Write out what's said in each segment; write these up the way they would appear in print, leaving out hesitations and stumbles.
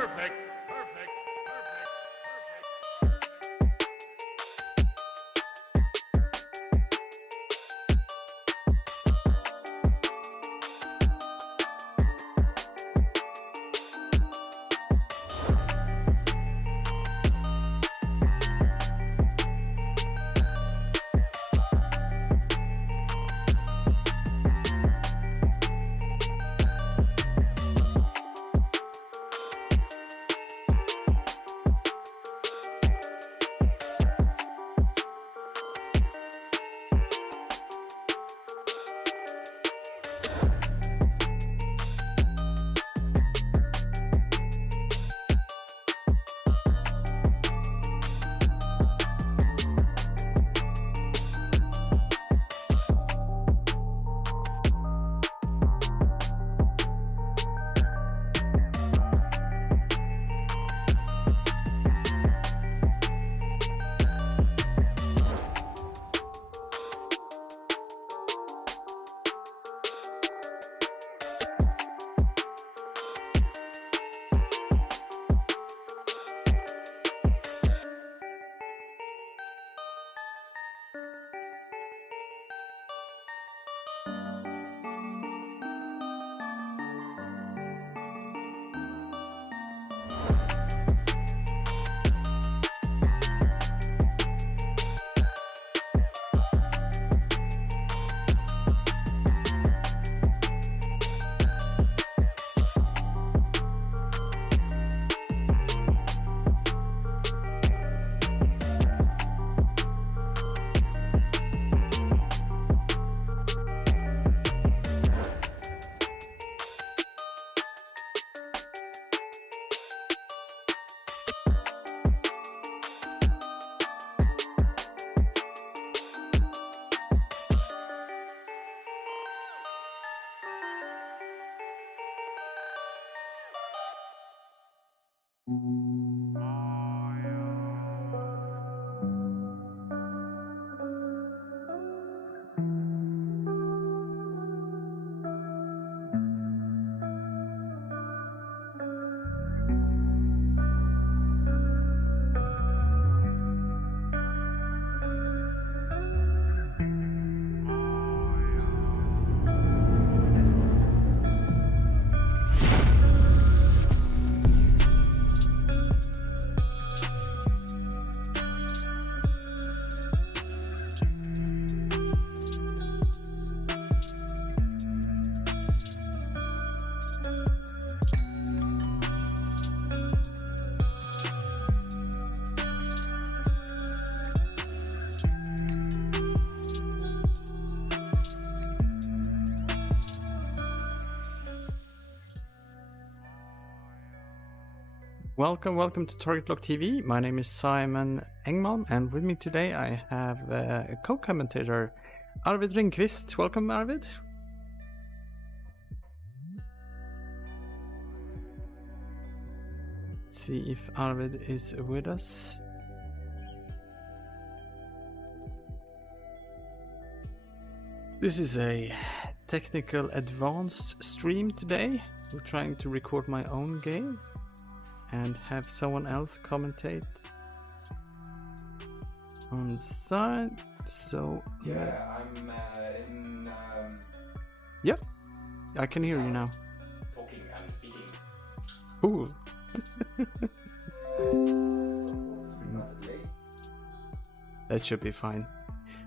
Perfect. Welcome to TargetLockTV. My name is Simon Engmalm, and with me today I have a co-commentator, Arvid Ringqvist. Welcome, Arvid. Let's see if Arvid is with us. This is a technical advanced stream today. We're trying to record my own game and have someone else commentate on the side. So yeah, I'm in. Yep, I can hear you now. Talking and speaking. Ooh. That should be fine.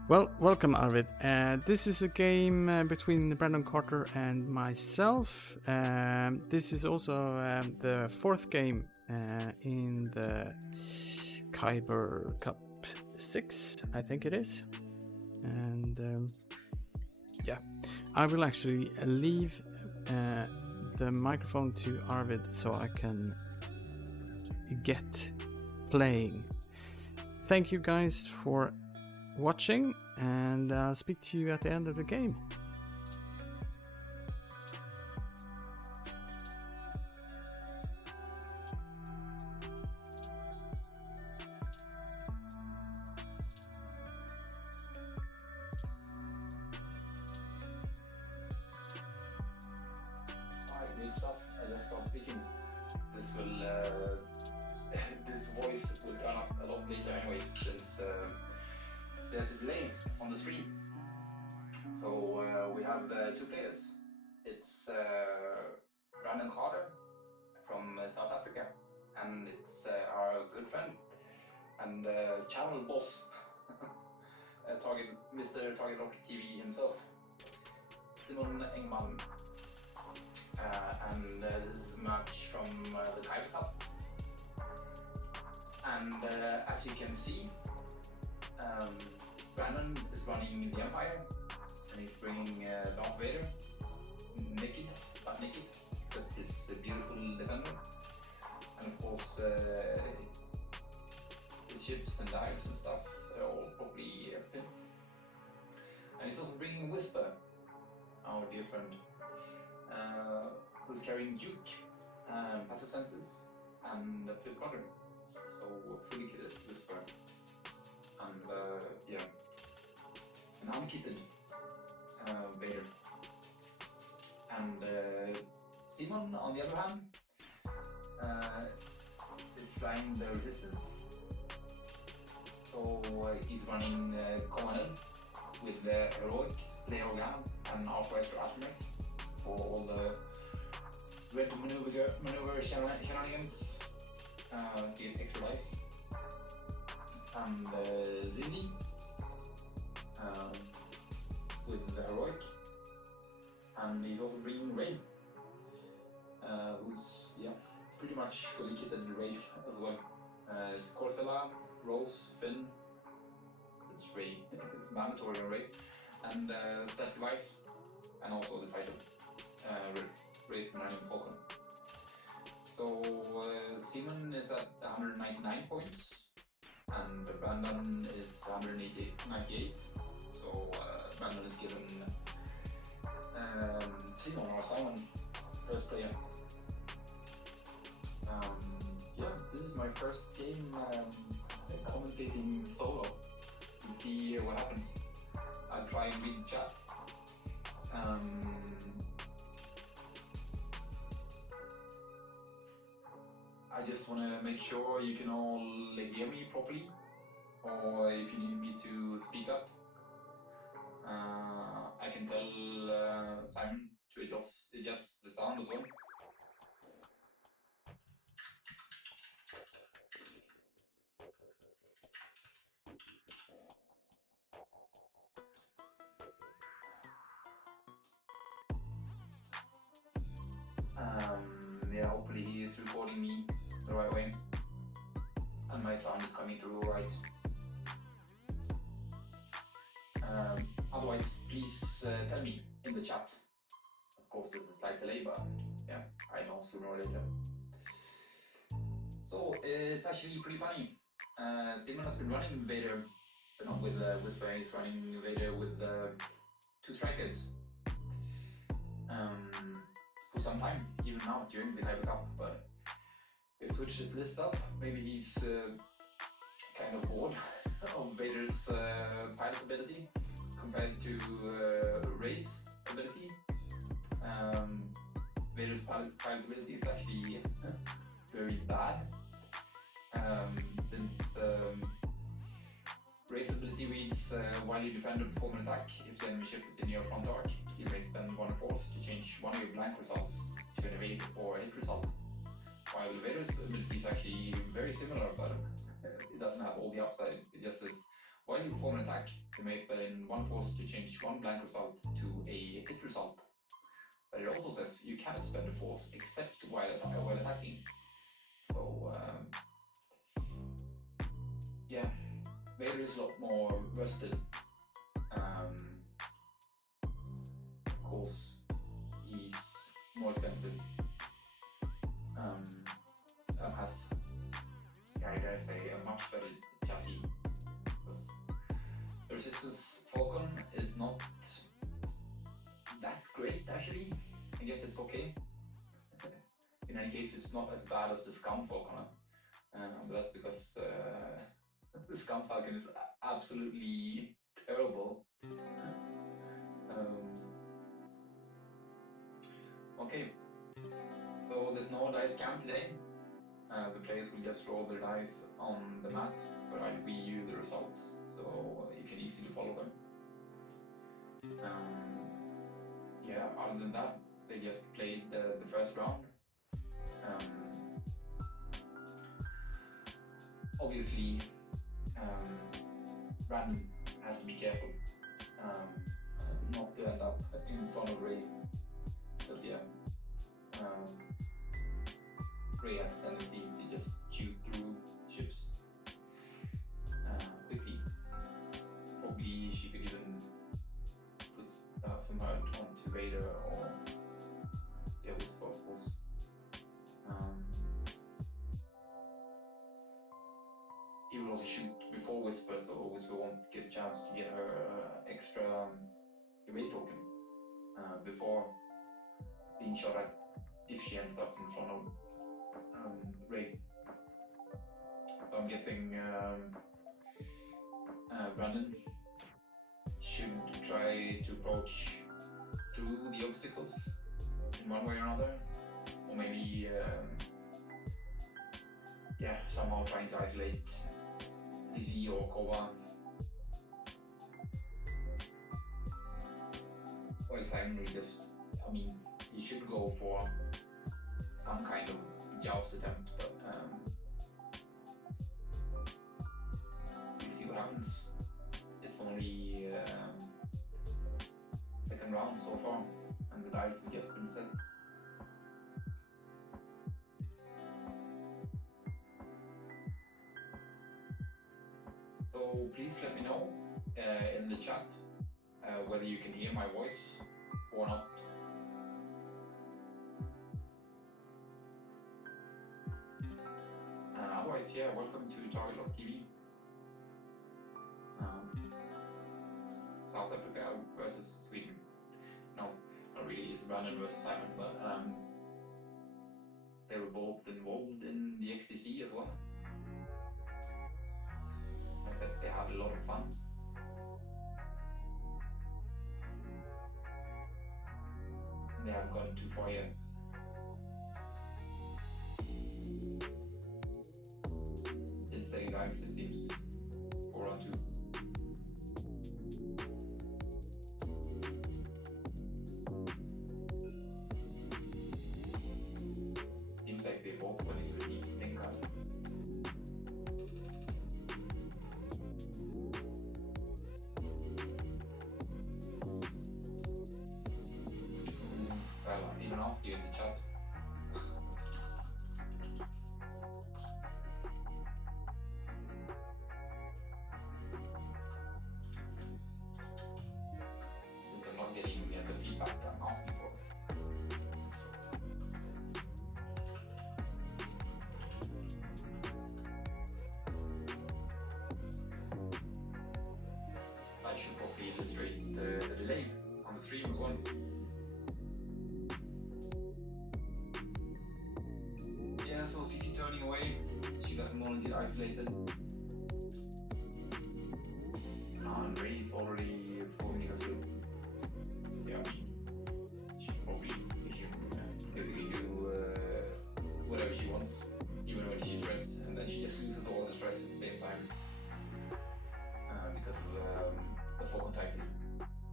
Well, welcome, Arvid. This is a game between Brandon Carter and myself. This is also the fourth game in the KYBER Cup 6, I think it is. And yeah, I will actually leave the microphone to Arvid so I can get playing. Thank you guys for watching, and I'll speak to you at the end of the game. Alright, great stuff. Let's start speaking. Let's will this voice will turn up a lot later anyways, since there's a delay on the stream. So we have 2 players. It's Brandon Carter from South Africa, and it's our good friend and channel boss, Mr. TargetLockTV himself, Engmalm. And this is a match from the KYBER Cup. And as you can see, Brandon is running the Empire, and he's bringing Darth Vader, naked, but naked, except his beautiful defender. And of course, the ships and dives and stuff, they're all properly pinned. And he's also bringing Whisper, our dear friend, who's carrying Duke, passive senses, and a flip rudder. So fully kitted Whisper. And yeah, an unkitted Vader. And Simon, on the other hand, is flying the Resistance. So he's running Commandant with the Heroic, Player Organ, and Archetype Archetype for all the red maneuver shenanigans to get extra lives. And Zindi with the Heroic, and he's also bringing Ray, who's pretty much fully kitted Ray as well. Scorsella, Rose, Finn, it's Ray, it's mandatory on Ray, and that device, and also the title, Ray's running Falcon. So Simon is at 199 points, and Brandon is 198. So Brandon is given Simon or Simon first player. Yeah, this is my first game commentating solo. We'll see what happens. I'll try and read the chat. I just want to make sure you can all hear me properly, or if you need me to speak up, I can tell Simon to adjust the sound as well. Yeah, hopefully he is recording me the right way, and my sound is coming through right. Otherwise, please tell me in the chat. Of course, there's a slight delay, but yeah, I know sooner or later. So it's actually pretty funny. Simon has been running Vader, but not with Whisper. He's running Vader with 2 strikers for some time, even now during the KYBER Cup. But he'll switch his list up. Maybe he's kind of bored of Vader's pilot ability compared to Ray's ability. Vader's pilot ability is actually very bad, since Ray's ability reads while you defend or perform an attack, if the enemy ship is in your front arc, you may spend 1 force to change one of your blank results to an evade or hit result. While Vader's ability is actually very similar, but it doesn't have all the upside. It just says, while you perform an attack, you may spend 1 force to change one blank result to a hit result. But it also says you cannot spend a force except while attacking. So yeah, Vader is a lot more versatile. Of course, he's more expensive. Has, I gotta say, a much better chassis. The Resistance Falcon is not that great, actually. I guess it's okay. In any case, it's not as bad as the Scum Falcon. But that's because the Scum Falcon is absolutely terrible. Okay, so there's no dice cam today. the players will just roll their dice on the mat, but I view the results, so you can easily follow them. Yeah, other than that, they just played the first round. Obviously, Brandon has to be careful not to end up in front of Ray, because yeah, Ray has a tendency to just shoot through ships quickly. Probably she could even put some hurt onto Vader or the Whisper, of course. He will also shoot before Whisper, so Whisper won't get a chance to get her extra away token before being shot at if she ends up in front of Ray. So I'm guessing Brandon should try to approach through the obstacles in one way or another, or maybe yeah, somehow trying to isolate Cxdy or Kova. Well, Simon just, I mean, he should go for some kind of joust attempt, but we'll see what happens. It's only second round so far, and the dice have just been set. So please let me know in the chat whether you can hear my voice or not. Otherwise, yeah, welcome to TargetLockTV. South Africa versus Sweden. No, not really, it's Brandon versus Simon, but they were both involved in the Xtc as well. I bet they had a lot of fun. They haven't gone too far yet. Still saying lives, it seems. 4-on-2. Seems like they both went into a deep thinker. So I'll even ask you in the chat. Since I'm not getting the feedback that I'm asking for. I should probably illustrate the delay on the stream as well. Yeah, so CC turning away. She doesn't want to get isolated. And Ray is already following her through. Yeah, I mean, she probably basically do whatever she wants, even when she's stressed, and then she just loses all the stress at the same time because of the Falcon title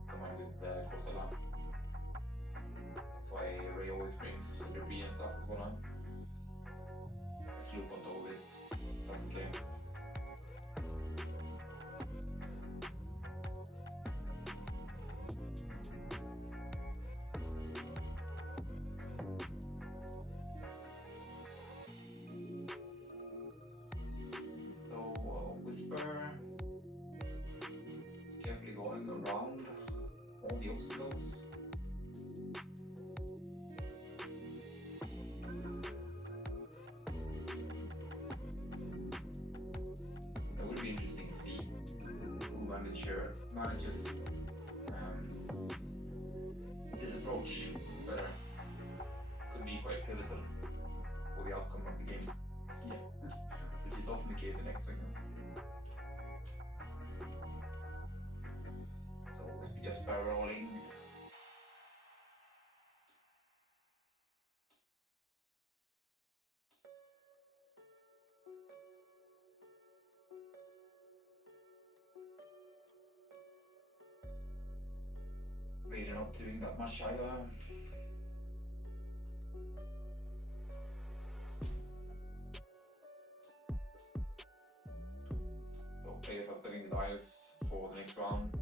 combined with Constellations. That's why Ray always brings debris and stuff as well on. Let's loop on top of it, doesn't care. So Whisper is carefully going around all the obstacles. It would be interesting to see who manages this approach better. Could be quite pivotal for the outcome of the game. Yeah, which is often the case in X-Wing. So we just barrel rolling. Vader not doing that much either. So players are setting the dials for the next round.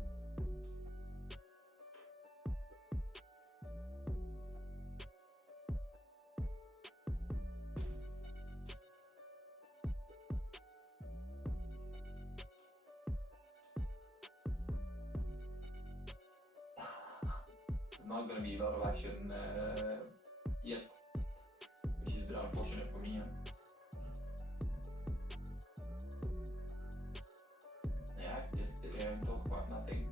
Not going to be a lot of action yet, which is a bit unfortunate for me. Yeah, just sit here and talk about nothing.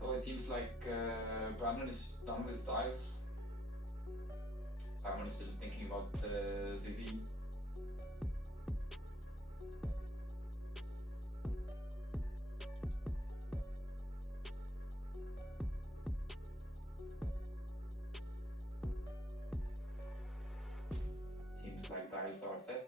So it seems like Brandon is done with styles. Simon is still thinking about Cxdy. Seems like dials are set.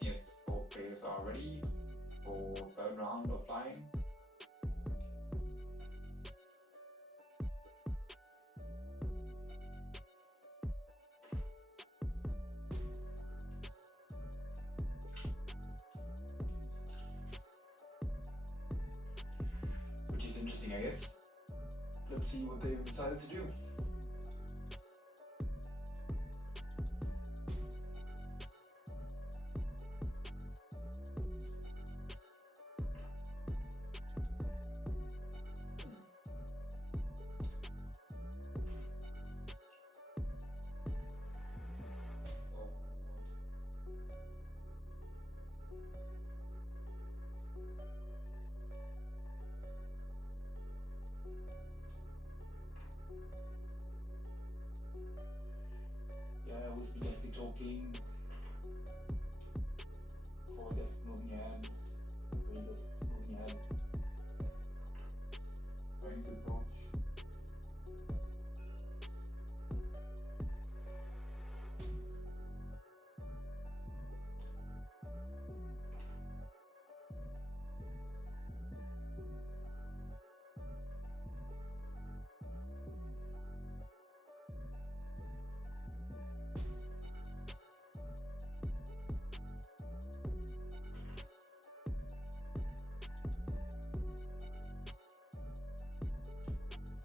Yes, both players are ready for third round of flying. Which is interesting, I guess. Let's see what they've decided to do. Yeah, with me just talking, or just moving ahead, or just moving ahead, trying to approach.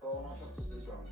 So no shots this round.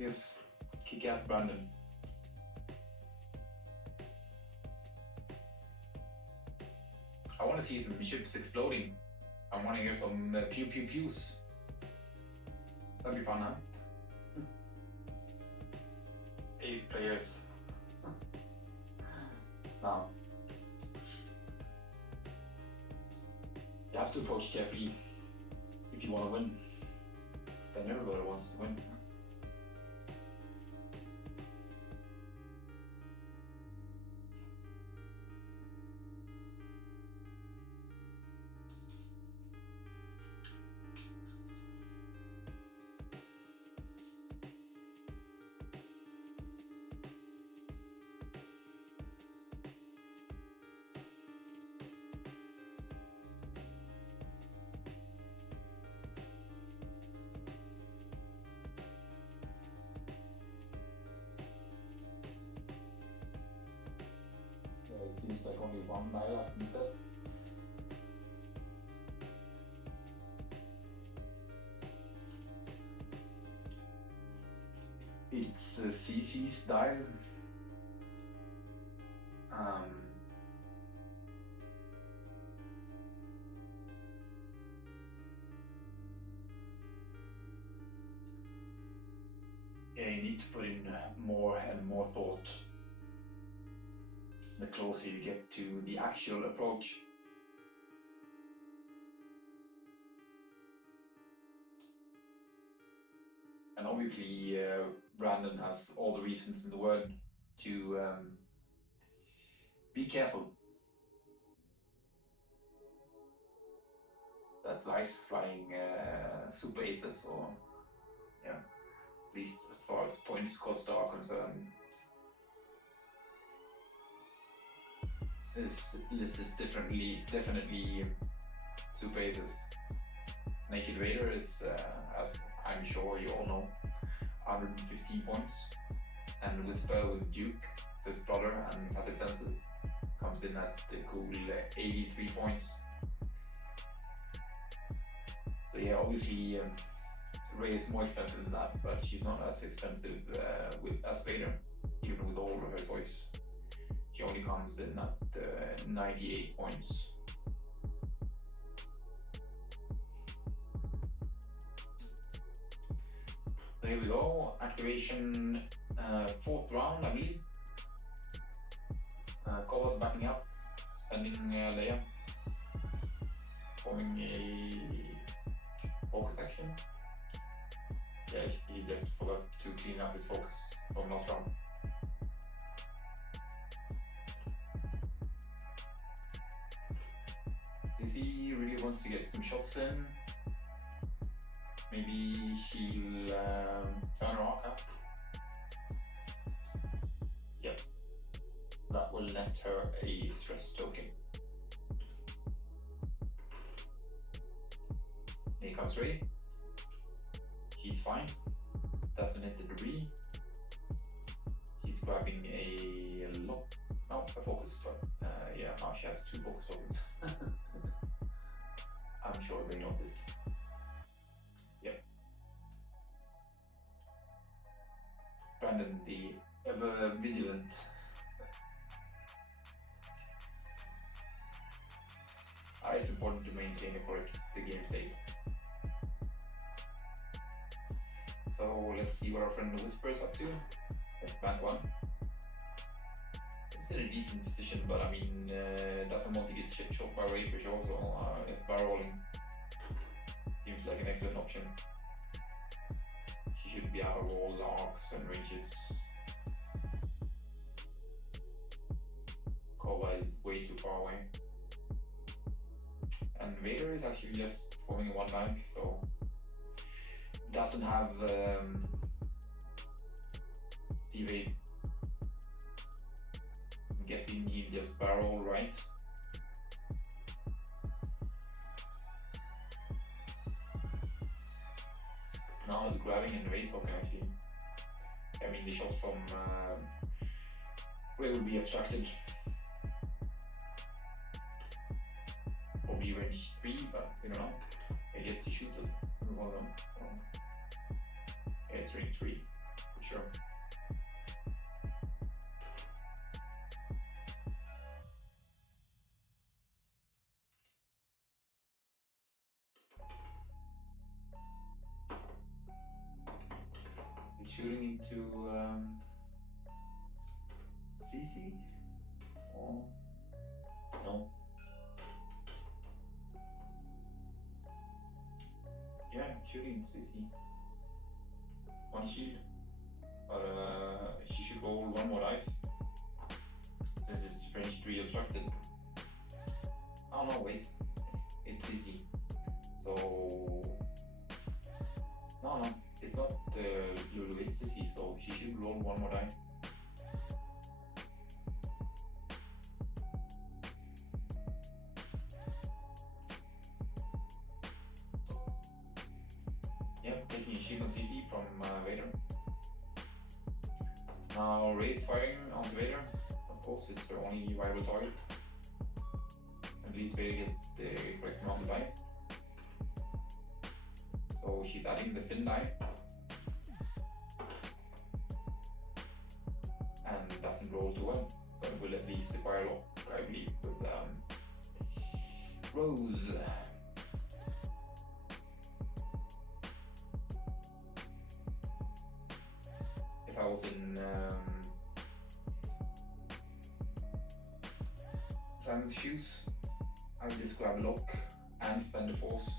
Yes, kick-ass Brandon. I want to see some ships exploding. I want to hear some pew pew pews. That'd be fun, huh? Ace players. Now, you have to approach carefully if you want to win. Then everybody wants to win. seems like only one dial has been set. It's CC's dial. Yeah, you need to put in more and more thought the closer you get to the actual approach. And obviously, Brandon has all the reasons in the world to be careful. That's life flying super aces, or yeah, at least as far as points cost are concerned. This list is definitely super aces. Naked Raider is, as I'm sure you all know, 115 points, and Whisper with Duke, his brother, and Patrick Senses comes in at the cool 83 points. So yeah, obviously Ray is more expensive than that, but she's not as expensive as Vader, even with all of her toys. She only comes in at 98 points. So here we go, activation 4th round, I believe. Kova's backing up, spending Leia, forming a focus action. Yeah, he just forgot to clean up his focus from last round. CC really wants to get some shots in. Maybe she'll turn her arc up. Yep. That will net her a stress token. Here comes Ray. He's fine. Doesn't hit the debris. He's grabbing a lock. No, a focus. Yeah, now she has 2 focus tokens. I'm sure they know this. Yep. Brandon, the ever vigilant. It's important to maintain the game state. So let's see what our friend Whisper is up to. That's bank 1. It's in a decent position, but I mean, doesn't want to get shot by Ray for sure, so it's barreling. Seems like an excellent option. She should be out of all arcs and ranges. Kova is way too far away. And Vader is actually just forming a 1 bank, so doesn't have evade. I'm guessing he just barrel right. Now it's grabbing and evade token actually. I mean the shot from Ray will be abstracted. Or be range 3, but you don't know. It gets to shoot it. We won't know. So yeah, it's range 3 for sure. He's shooting into CC? Oh no. Yeah, shooting CC. 1 shield. But she should roll 1 more dice. Since it's range 3 obstructed. Oh no, wait. It's CC. So no, it's not Lulu, it's CC, so she should roll 1 more die. Yep, taking a shield on CT from Vader. Now Ray's firing on Vader, of course, it's the only viable target. At least Vader gets the correct amount of dice. So she's adding the thin die. And doesn't roll too well, but will at least acquire lock, I believe, with Rose. If I was in Simon's shoes, I would just grab lock and spend the force.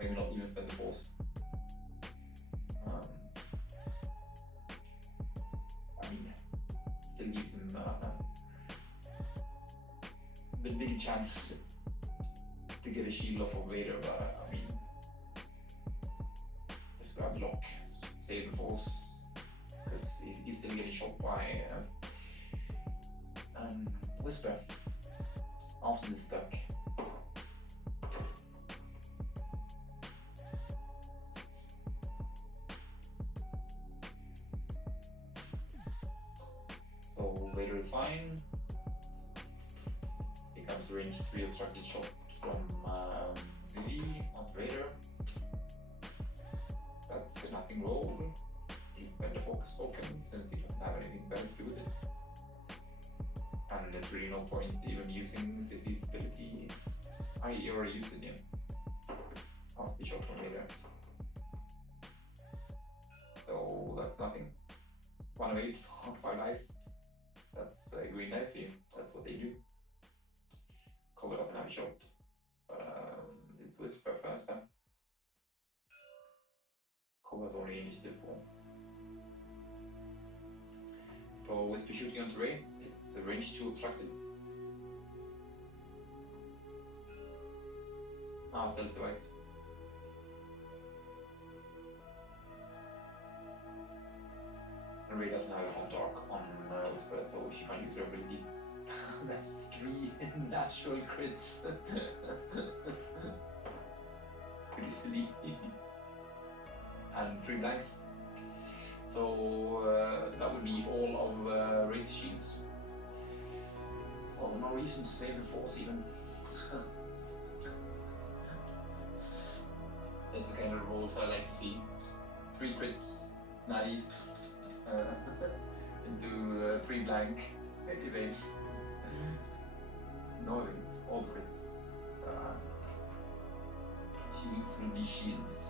Maybe not even spend the force. I mean, still gives him a bigger chance to get a shield off of Vader, but I mean, just grab lock, save the force, because he's still getting shot by Whisper after the stuck. So Vader is fine. Here comes the range 3 obstructed shot from Vivi on Vader. That's a nothing roll. He's better focus token since he doesn't have anything better to do with it. And there's really no point even using Sissy's ability. I already used it, yeah. After the shot from Vader. So that's nothing. 1 of 8 on 5 life. That's green dice for you. That's what they do. Cover doesn't have a shot. But it's Whisper first time. Cover's only initiative 4. So Whisper shooting on terrain. It's a range 2 obstructed. Stealth device. Ray doesn't have a hot dark on Whisper, so she can't use her ability. That's 3 natural crits. Pretty silly. And 3 blanks. So that would be all of Ray's shields. So no reason to save the force even. That's the kind of rolls I like to see. 3 crits, nice. Into 3 blank evades. No evades, all crits. Shields will be shields.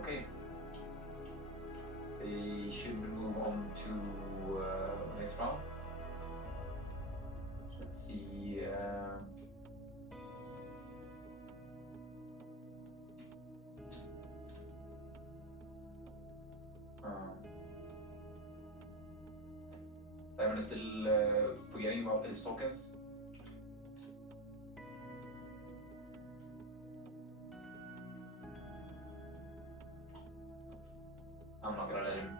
Okay. They should move on to next round. Let's see. Simon is still forgetting about his tokens. I'm not gonna let him.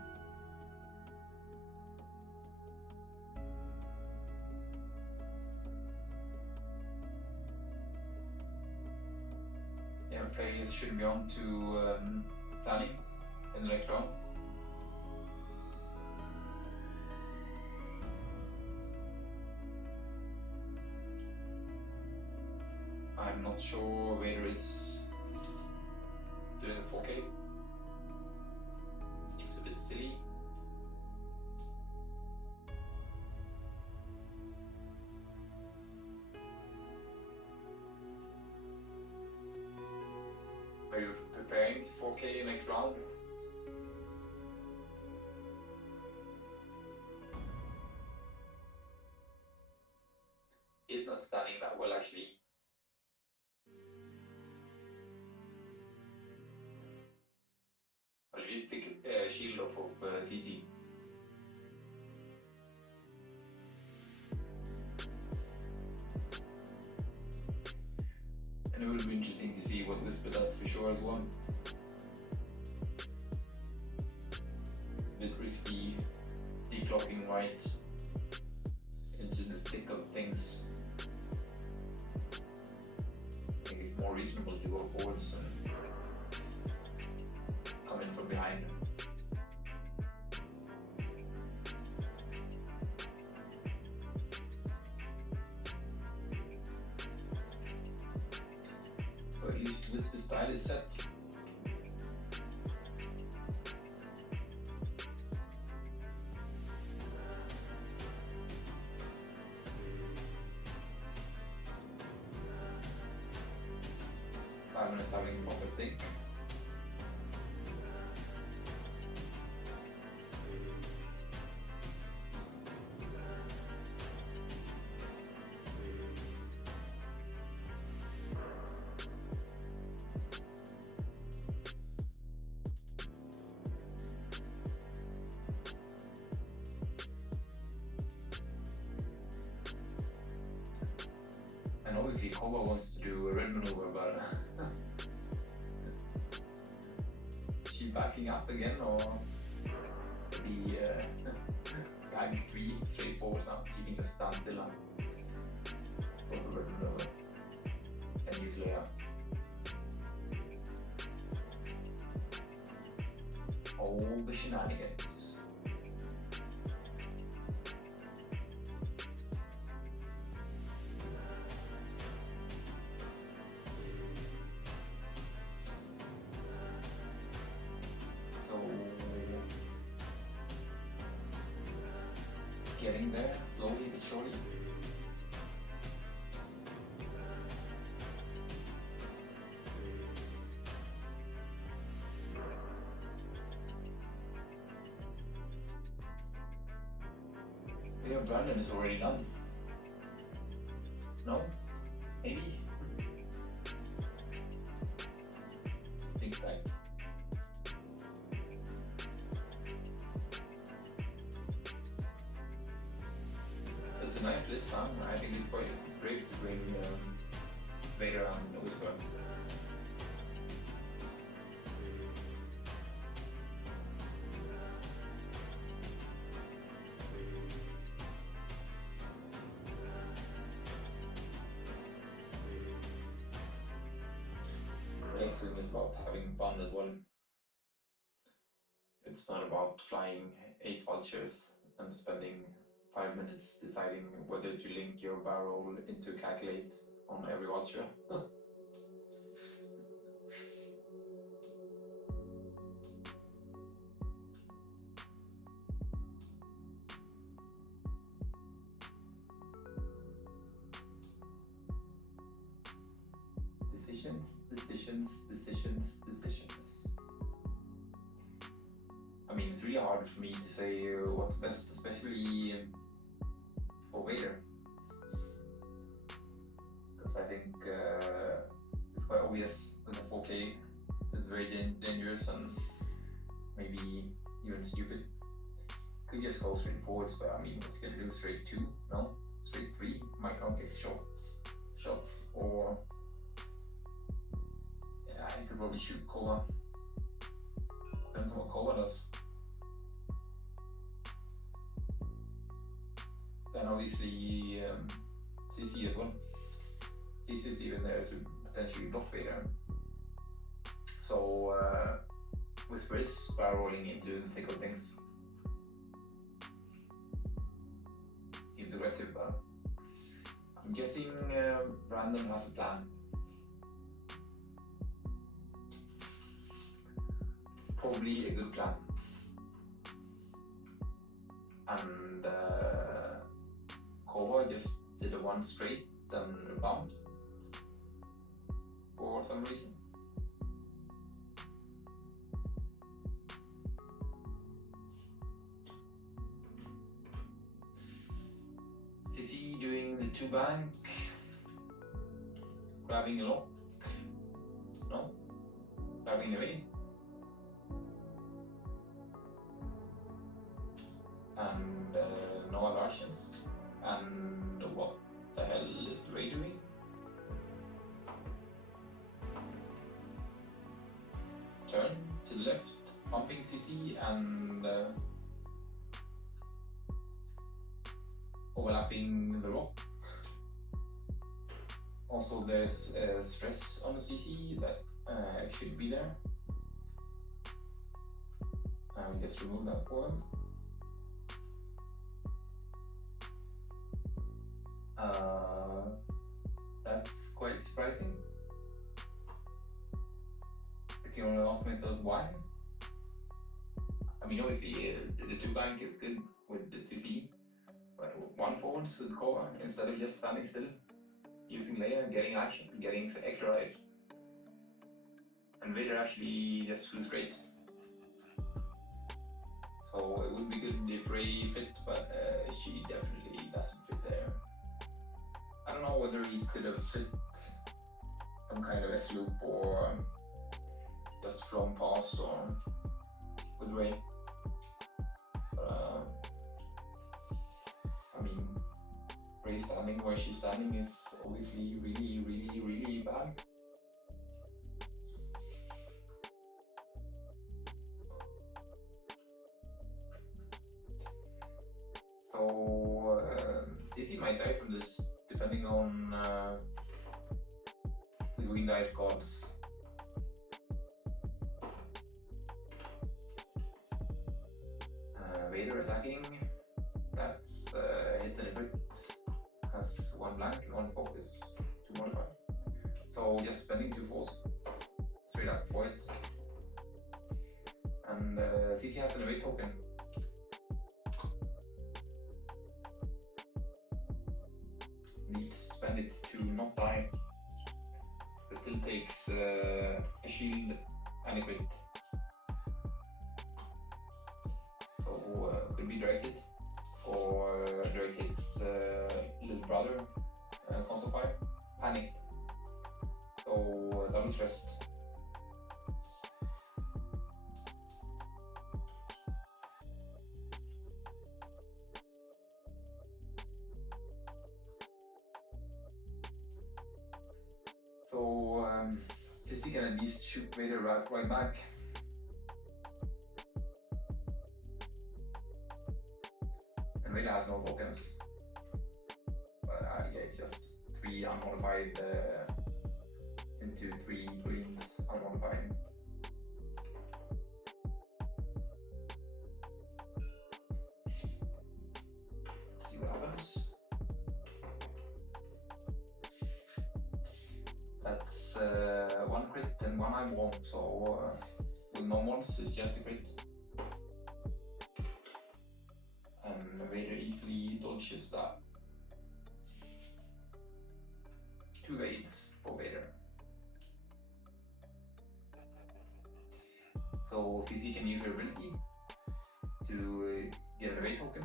Yeah, players should be on to planning in the next round. I'm not sure Vader is doing the 4K. Seems a bit silly. Are you preparing 4K next round? It's not standing that well actually. I did pick a shield off of CC. And it will be interesting to see what Whisper does for sure as well. It's a bit risky, declocking right into the thick of things. I think it's more reasonable to go roll forwards and come in from behind. So at least Whisper style is set. 5 minutes having proper think. And obviously KYBER wants to do a red maneuver, but she backing up again, or the bag 3 straight forward now, keeping the standstill now. It's also red maneuver. And use layout. All the shenanigans. Getting there slowly but surely. Yeah, Brandon is already done. No? Maybe? Think back. It's a nice list, huh? I think it's quite great to bring Vader and Whisper. The next swing is about having fun as well. It's not about flying 8 vultures and spending 5 minutes deciding whether to link your barrel into calculate on every vulture. Decisions. I mean, it's really hard for me to say what's best, especially for Vader. Because I think it's quite obvious with a 4K, it's very dangerous and maybe even stupid. Could just go straight forwards, but I mean, what's gonna do straight 2? No? Straight 3? Might not get shots, or yeah, you could probably shoot KYBER. Depends on what KYBER does. Then obviously CC as well. CC is even there to potentially block Vader. So Whisper is barreling into the thick of things. Seems aggressive, but I'm guessing Brandon has a plan. Probably a good plan. And KYBER just did a 1 straight and bound for some reason. CC doing the 2 bank, grabbing a lock, no, grabbing away. And no aversions. And what the hell is Ray doing? Turn to the left, pumping CC and overlapping the rock Also, there's stress on the CC that should be there. I will just remove that for him. That's quite surprising. I can only ask myself why. I mean, obviously, the 2 blank is good with the CC, but 1 forward with cover instead of just standing still, using layer, getting action, getting extra life. And Vader actually just feels great. So it would be good if Ray fit, but she definitely doesn't fit there. I don't know whether he could have fit some kind of S-loop or just flown past or with Ray. But I mean, Ray standing where she's standing is obviously really bad. So CC might die from this, depending on the green dice gods. Vader attacking, that's hit and a crit, has 1 blank and 1 focus, 2 modify. So just spending 2 force, straight up for it. And CC has an evade token. Need to spend it to not die. It still takes a shield and a crit. So could be directed, or direct its little brother, Constellations, panicked. So double stressed. So Cxdy can at least shoot Vader right back. And Vader has no tokens. But yeah, it's just 3 unmodified into 3 greens unmodified. Let's see what happens. That's 1 crit and 1 eyeball, so with normals it's just a crit. And Vader easily dodges that. 2 aids for Vader. So Cxdy can use her ability to get an evade token.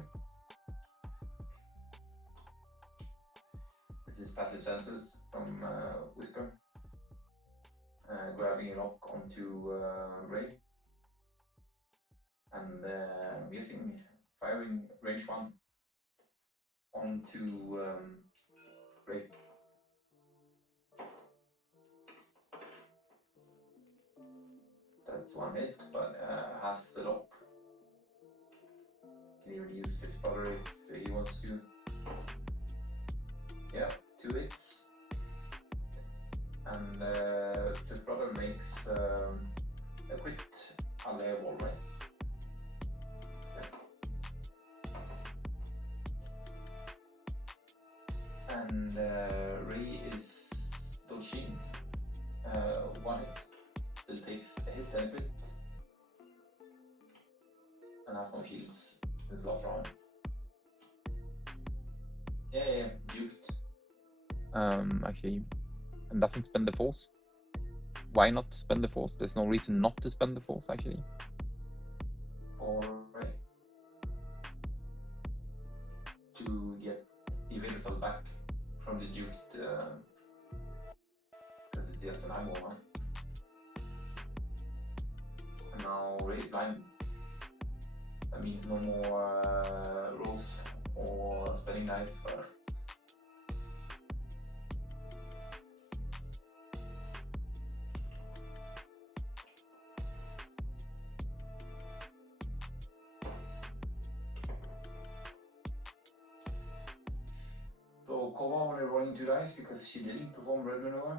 This is passive senses from Whisper. Grabbing a lock onto Ray. And I'm guessing firing range 1 onto Ray. That's 1 hit, but has the lock. Can even use Fifth Brother if he wants to. Yeah, 2 hits. And Fifth Brother makes a crit unlayable, right? Yeah. And Ray is dodging 1 hit. Still takes a hit and a crit. And has no shields since last round. Yeah, duped. Actually, and doesn't spend the force. Why not spend the force? There's no reason not to spend the force, actually. Alright. To get the Invincible back from the duped, because it's just an eyeball, huh? And now Ray is blind. That means no more rolls or spending dice for her. So Kova only rolling rolling 2 dice because she didn't perform red maneuver.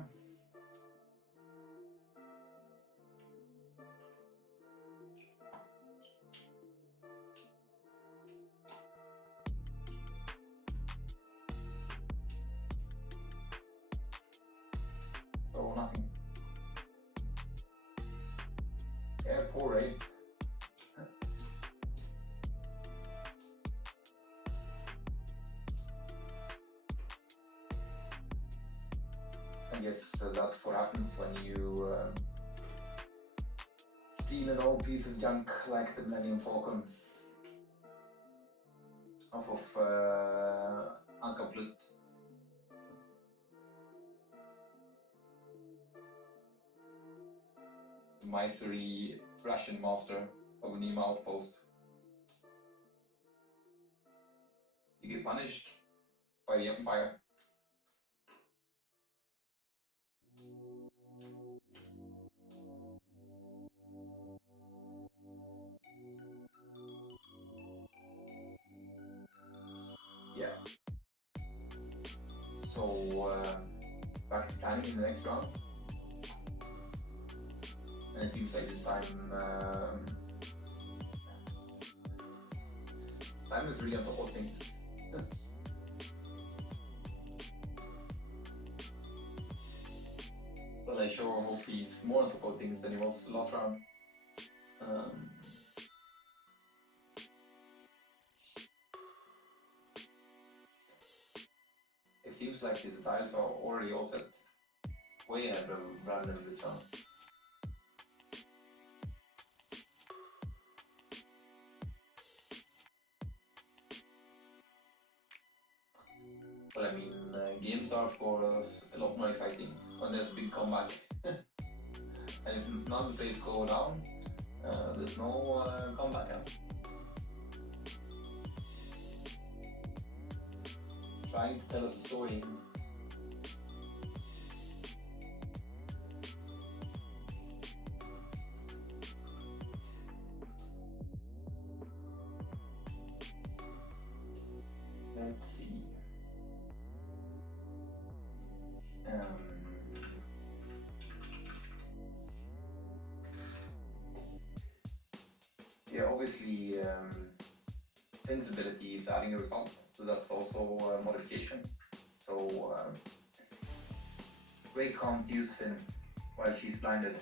So nothing. Yeah, poor Ray. I guess that's what happens when you steal an old piece of junk like the Millennium Falcon off of Uncomplete. Misery Russian master of Nima outpost. You get punished by the Empire. Yeah. So back to planning in the next round. And it seems like this time time is really on top of things. But I sure hope he's more on top of things than he was last round. It seems like his tiles are already all set way ahead of Brandon this round. But I mean, games are for a lot more exciting when there's a big comeback. And if none of the plays go down, there's no comeback. Trying to tell us a story. Let's see. Yeah, obviously, Invincibility is adding a result, so that's also a modification. So Ray can't use Finn while she's blinded.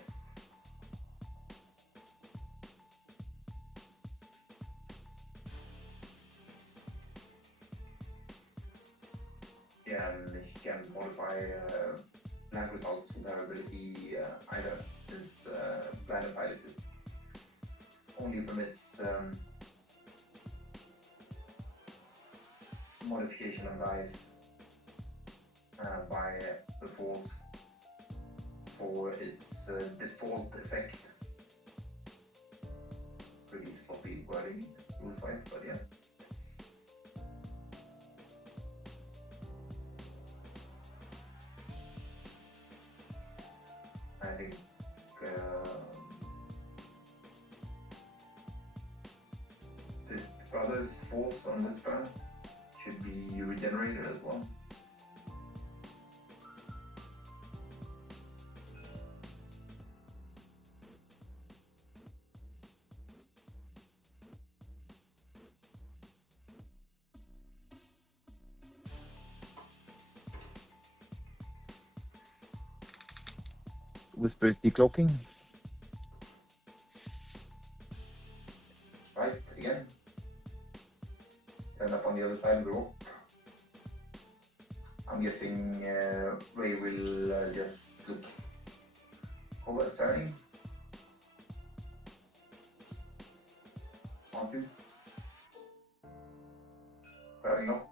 Yeah, and he can modify blank results with her ability either, since blinded pilot is only permits modification of dice by the force for its default effect. Pretty sloppy wording, rules-wise, but yeah. I think the brother's force on Whisper should be regenerated as well. Whisper is decloaking. Right, again. Turn up on the other side of the rock. I'm guessing Ray will just look over turning. 1, 2. Grabbing up.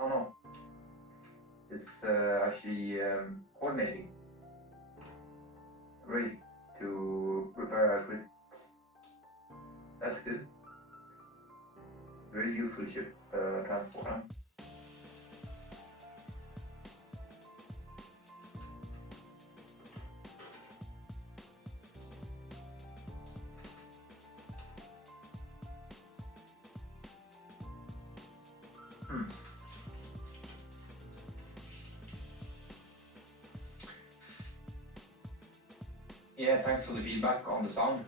Oh no. It's actually coordinating Ray to prepare a crit. That's good. It's very useful ship transporter. Yeah, thanks for the feedback on the sound.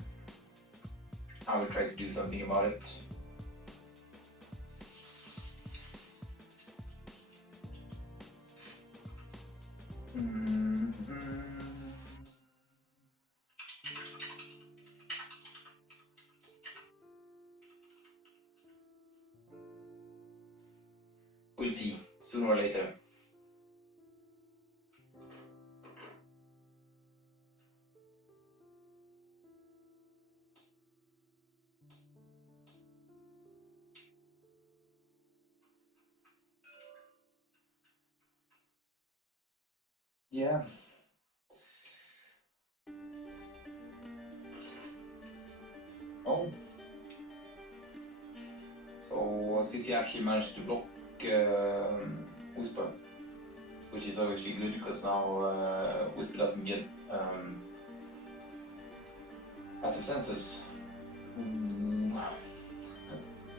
I will try to do something about it. We'll see, sooner or later. Yeah. Oh. So Cxdy actually managed to block Whisper, which is obviously good because now Whisper doesn't get passive senses.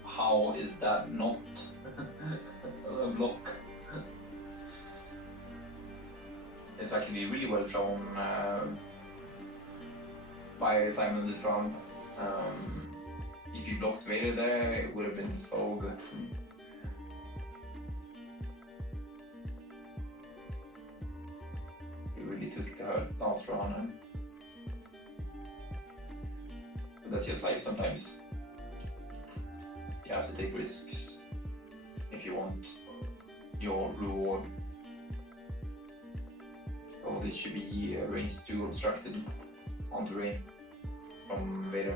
How is that not a block? It's actually really well shown by Simon this round. If you blocked Vader there, it would have been so good. He really took the hurt last round. But that's just life sometimes. You have to take risks if you want your reward. So this should be range 2 obstructed onto Ray from Vader.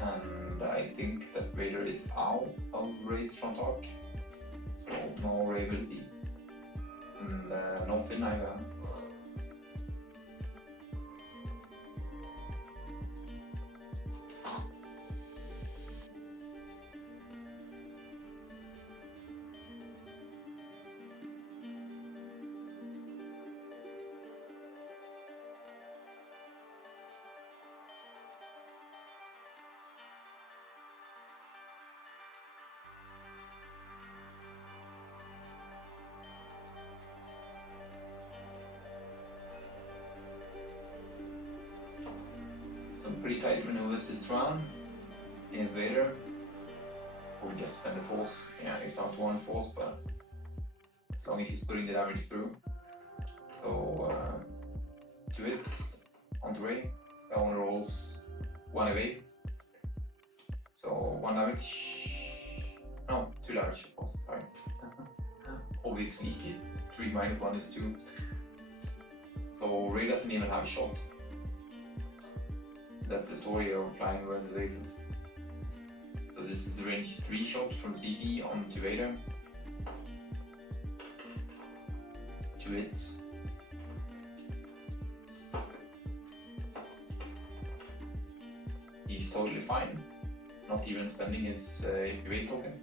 And I think that Vader is out of Ray's front arc, so no Ray will be, and no Finn either. Pretty tight maneuvers this round against Vader. Or just spend the force. Yeah, he's down to 1 force, but as long as he's putting the damage through. So 2 hits onto Ray. That one rolls 1 away. So 1 damage. No, 2 damage. Oh, sorry. Obviously, 3 minus 1 is 2. So Ray doesn't even have a shot. That's the story of flying versus aces. So this is a range 3 shot from Cxdy onto Vader. 2 hits. He's totally fine, not even spending his activate token.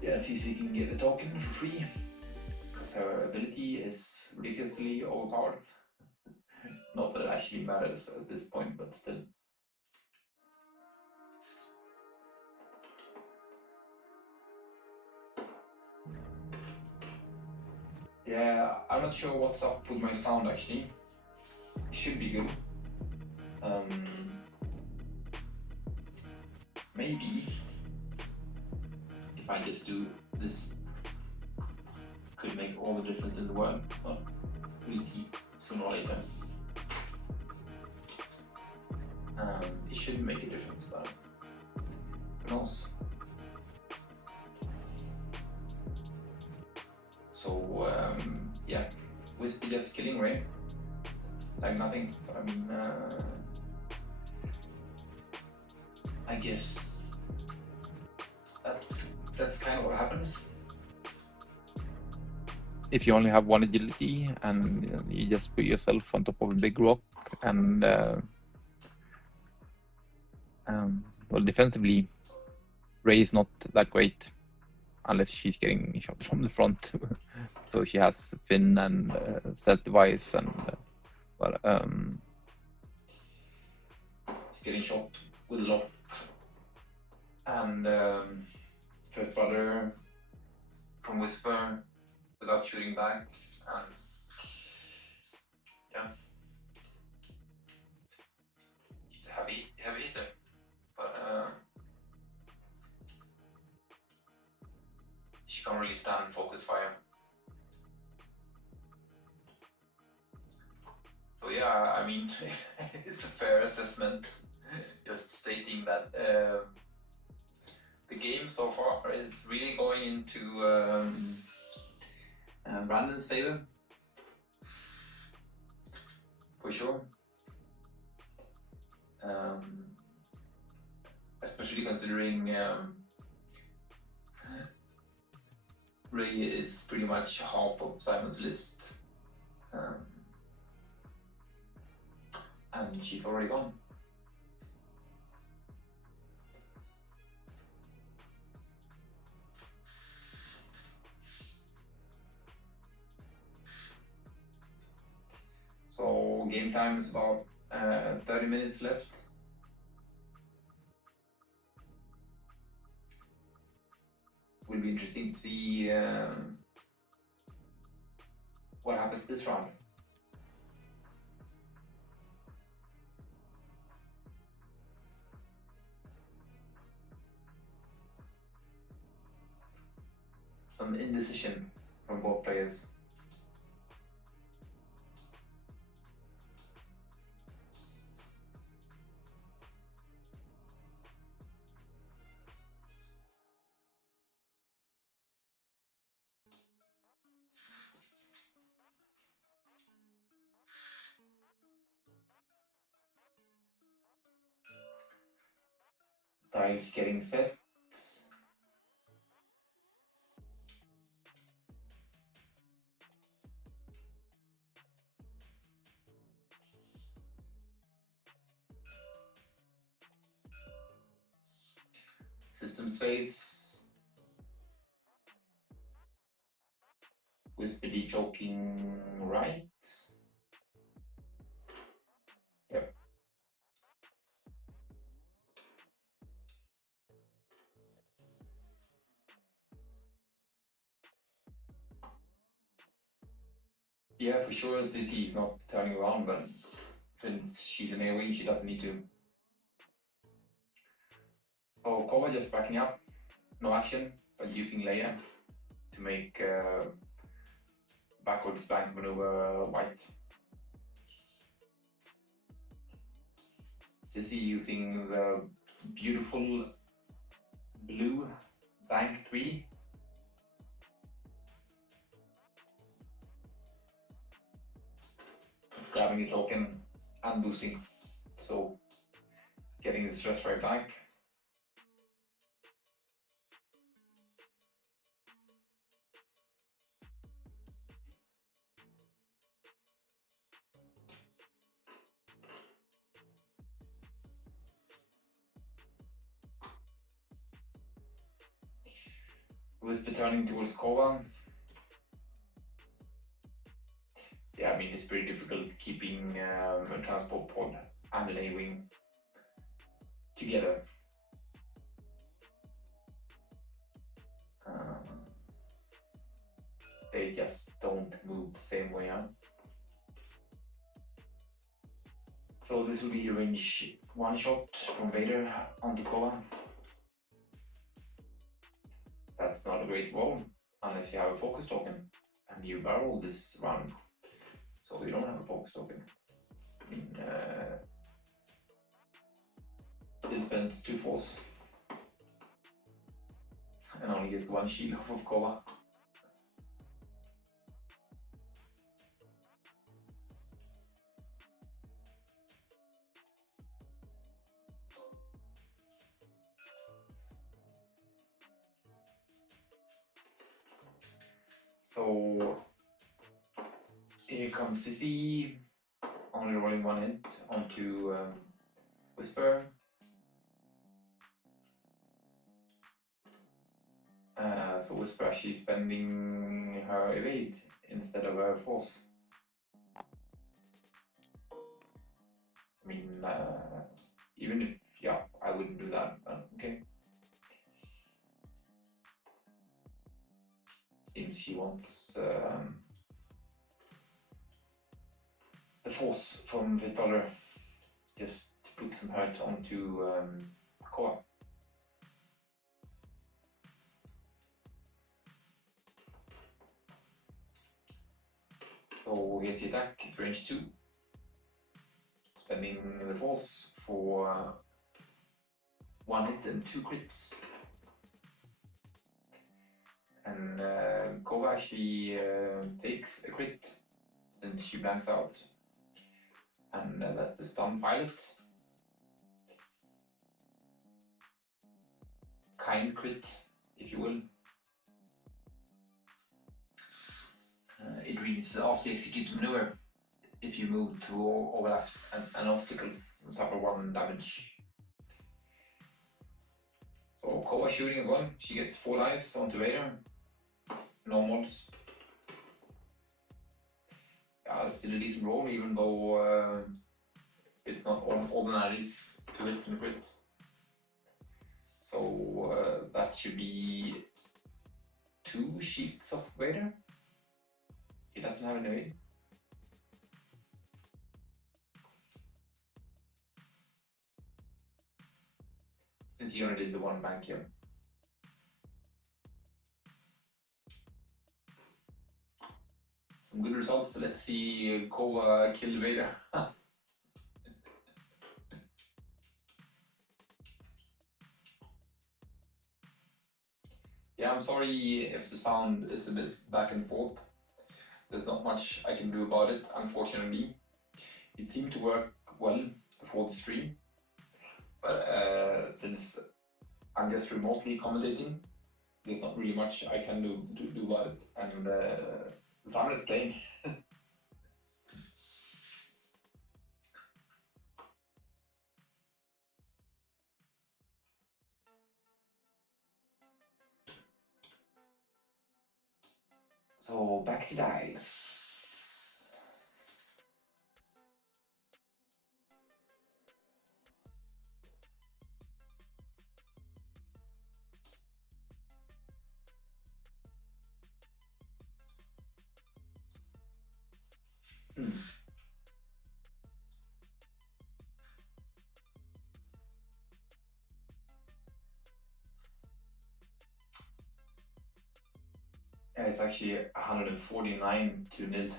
Yeah, Cxdy can get the token for free, because her ability is ridiculously overpowered. Not that it actually matters at this point, but still. Yeah, I'm not sure what's up with my sound actually. It should be good. Maybe if I just do this, could make all the difference in the world. But we'll see sooner or later. It shouldn't make a difference, but who knows? So yeah, Whiskey just killing Ray like nothing. But I mean, I guess that's kind of what happens. If you only have 1 agility and you just put yourself on top of a big rock and well, defensively, Ray is not that great unless she's getting shot from the front. So she has Finn and set device and she's getting shot with lock and first brother from Whisper without shooting back, and yeah, he's a heavy hitter, but she can't really stand focus fire. So yeah, I mean, it's a fair assessment, just stating that the game so far is really going into Brandon's favor, for sure. Especially considering Ray is pretty much half of Simon's list, and she's already gone. So game time is about 30 minutes left. Will be interesting to see what happens this round. Some indecision from both players. Tiles getting set. System space. Whisper decloaking right. Yep. Yeah, for sure, Sissy is not turning around, but since she's an AoE, she doesn't need to. So Kova just backing up, no action, but using Leia to make backwards bank maneuver white. Sissy using the beautiful blue bank 3. Just grabbing the token and boosting, so getting the stress right back. Whisper turning towards Kova. Yeah, I mean, it's pretty difficult keeping a transport pod and an A-wing together. They just don't move the same way, huh? So this will be a range one shot from Vader onto Kova. That's not a great roll unless you have a focus token, and you barrel this round, so you don't have a focus token. It spends 2 force and only gets 1 shield off of Kova. So here comes Sissy, only rolling 1 hit onto Whisper. So Whisper actually spending her evade instead of her force. I mean, even if, yeah, I wouldn't do that, but okay. she wants the force from the dollar just to put some hurt onto Koa. So here's the attack, it's range 2. Spending the force for 1 hit and 2 crits. And Kova actually takes a crit since she blanks out. And that's a stun pilot. Kind crit, if you will. It reads after execute maneuver. If you move to overlap an obstacle, suffer 1 damage. So Kova shooting as well. She gets 4 dice onto Vader. No mods. Yeah, still a decent roll, even though it's not ordinary 2 hits and a crit. So that should be 2 sheets of Vader. He doesn't have any way. Since he only did the 1 bank here. Some good results. Let's see Kova kill Vader. Yeah, I'm sorry if the sound is a bit back and forth. There's not much I can do about it, unfortunately. It seemed to work well before the stream, but since I'm just remotely commentating, there's not really much I can do about it, and the sound is playing. So back to dice. Yeah, it's actually 149 to 0.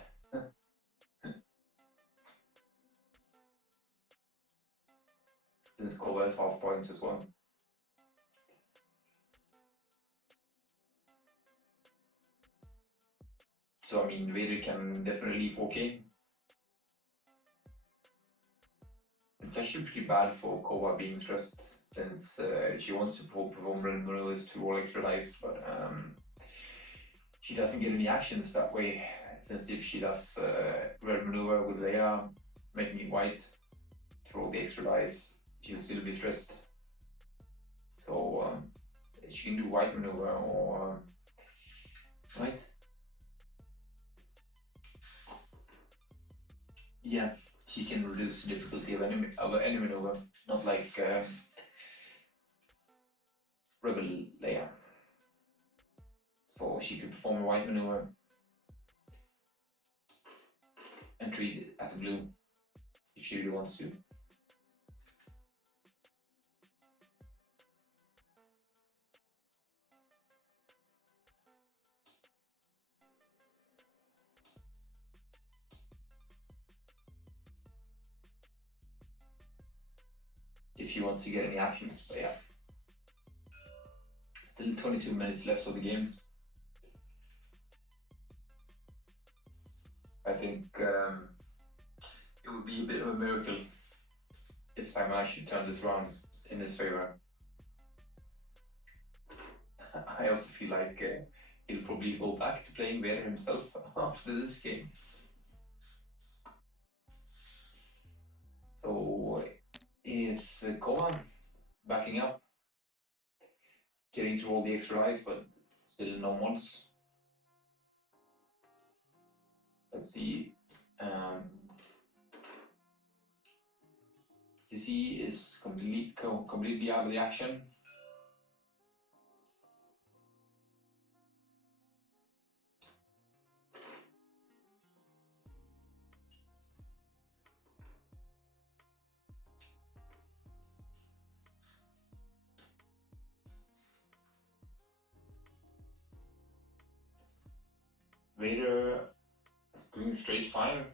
Since Kova has half points as well. So I mean, Vader can definitely 4K. It's actually pretty bad for Kova being stressed, since she wants to perform random maneuvers to roll extra dice, but she doesn't get any actions that way, since if she does red maneuver with Leia, making it white, to roll the extra dice, she'll still be stressed. So she can do white maneuver or right? Yeah, she can reduce the difficulty of any maneuver, not like Rebel Leia. So she could perform a white maneuver and treat it at the blue if she really wants to. If she wants to get any actions, but yeah. Still 22 minutes left of the game. I think it would be a bit of a miracle if Simon actually turned this around in his favor. I also feel like he'll probably go back to playing Vader himself after this game. So is Kova backing up, getting through all the extra dice, but still no mods. Let's see. CC is completely out of the action. Vader is doing straight fire.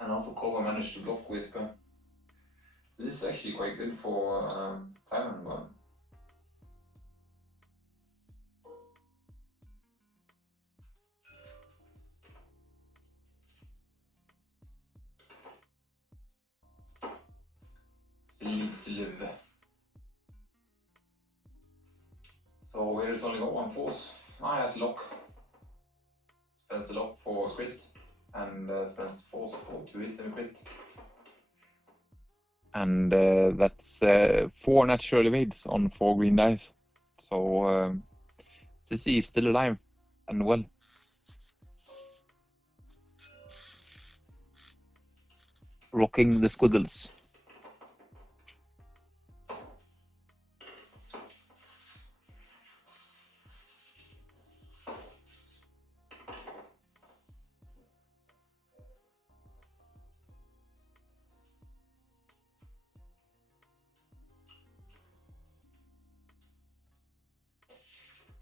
And also KYBER managed to block Whisper. This is actually quite good for Simon, but still needs to live. So Vader's only got one force. He has lock. Spends a lock for crit. And spends the force for 2 hits and crit. And that's 4 natural evades on 4 green dice. So Cxdy is still alive and well. Rocking the squiddles.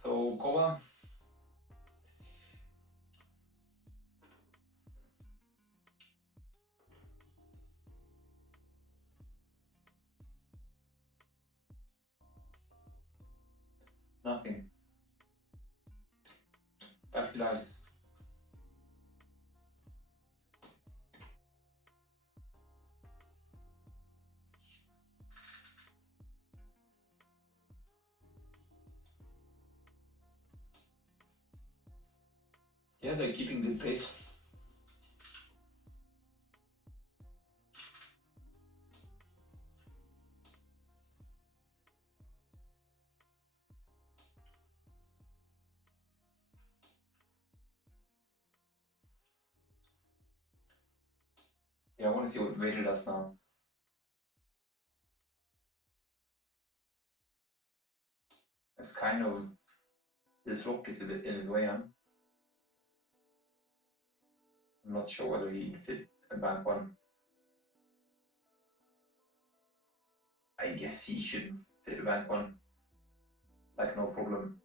So KYBER. Nothing. Back to dice. Yeah, they're keeping good pace. Yeah, I want to see what Vader does now. It's kind of, this rock is a bit in his way, huh? I'm not sure whether he'd fit a bank one. I guess he should fit a bank one. Like, no problem.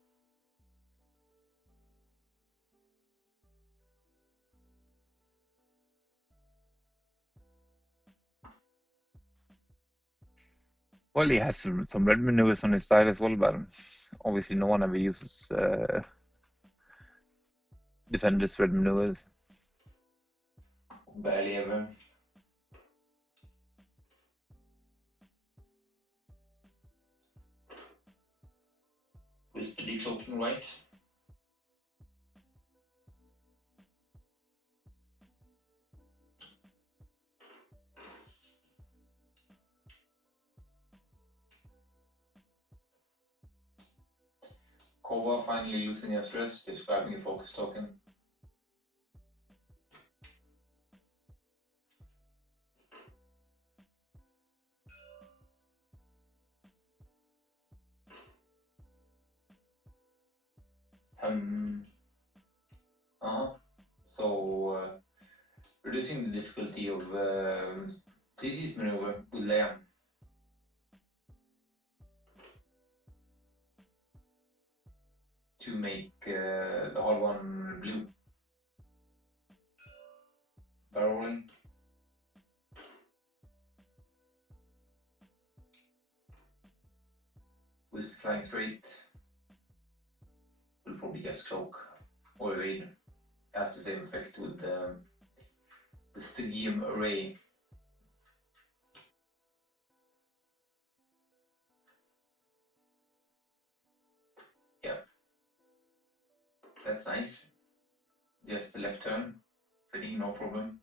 Well, he has some red maneuvers on his side as well, but obviously no one ever uses defenders' red maneuvers. Barely ever. Whisper decloaking right. KYBER finally losing his stress, describing a focus token. So reducing the difficulty of Cxdy's maneuver with Leia. To make the hard one blue. Barrel rolling. Whisper flying straight. Will probably guess cloak or evade. It has the same effect with the Stygium array. Yeah. That's nice. Just a left turn. Fitting, no problem.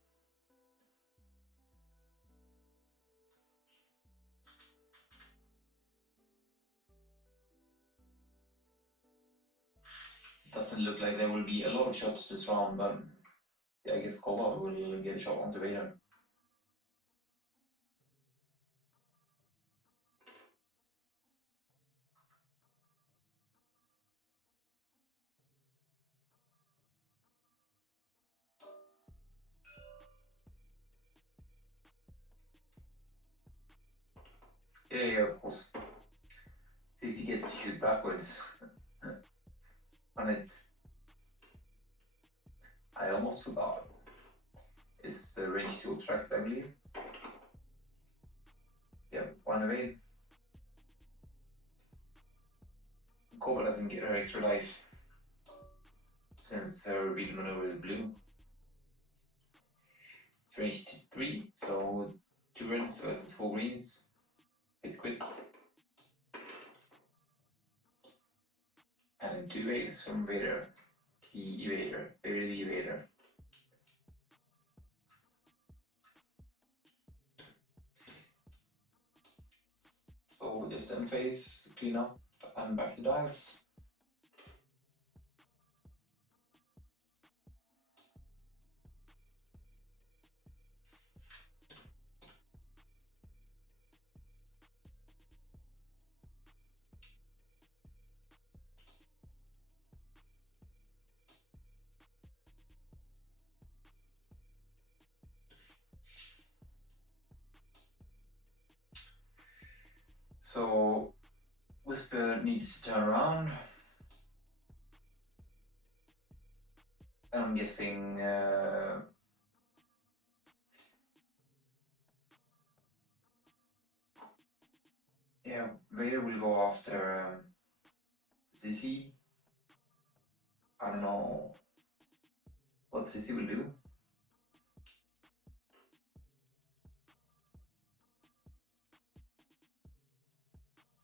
Doesn't look like there will be a lot of shots this round, but yeah, I guess KYBER will get a shot onto Vader. Yeah, of course. Cxdy gets to shoot backwards. on it. I almost forgot. Is range to obstruct, I believe. Yeah, one away. KYBER doesn't get her extra dice since her reveal maneuver is blue. It's range 3, so 2 reds versus 4 greens. Hit quit. And 2 evades from Vader. The evader. Vader the evader. So just end phase, clean up, and back to dials. So Whisper needs to turn around. And I'm guessing yeah, Vader will go after CC. I don't know what CC will do.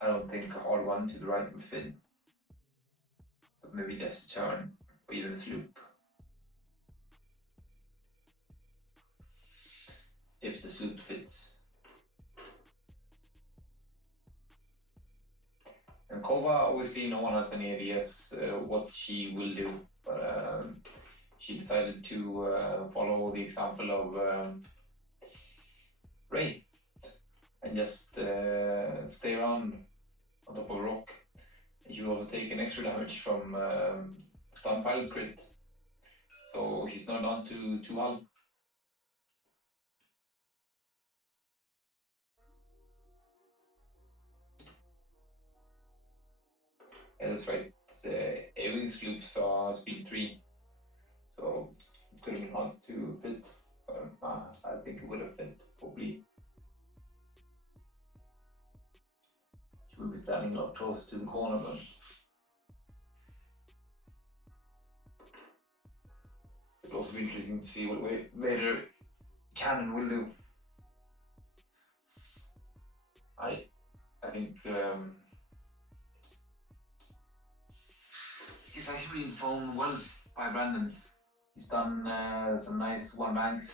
I don't think a hard one to the right would fit. But maybe that's a turn, or even a sloop. If the sloop fits. And KYBER, obviously no one has any ideas what she will do, but she decided to follow the example of Ray and just stay around on top of a rock. And she will also take an extra damage from stun pilot crit, so she's now down to 2 hull. Yeah, that's right. A-wing sloops are speed 3, so it could have been hard to fit, but I think it would have fit, probably. She will be standing a lot closer to the corner, but it will also be interesting to see what Vader can and will do. I think he's actually been thrown well by Brandon. He's done some nice one banks,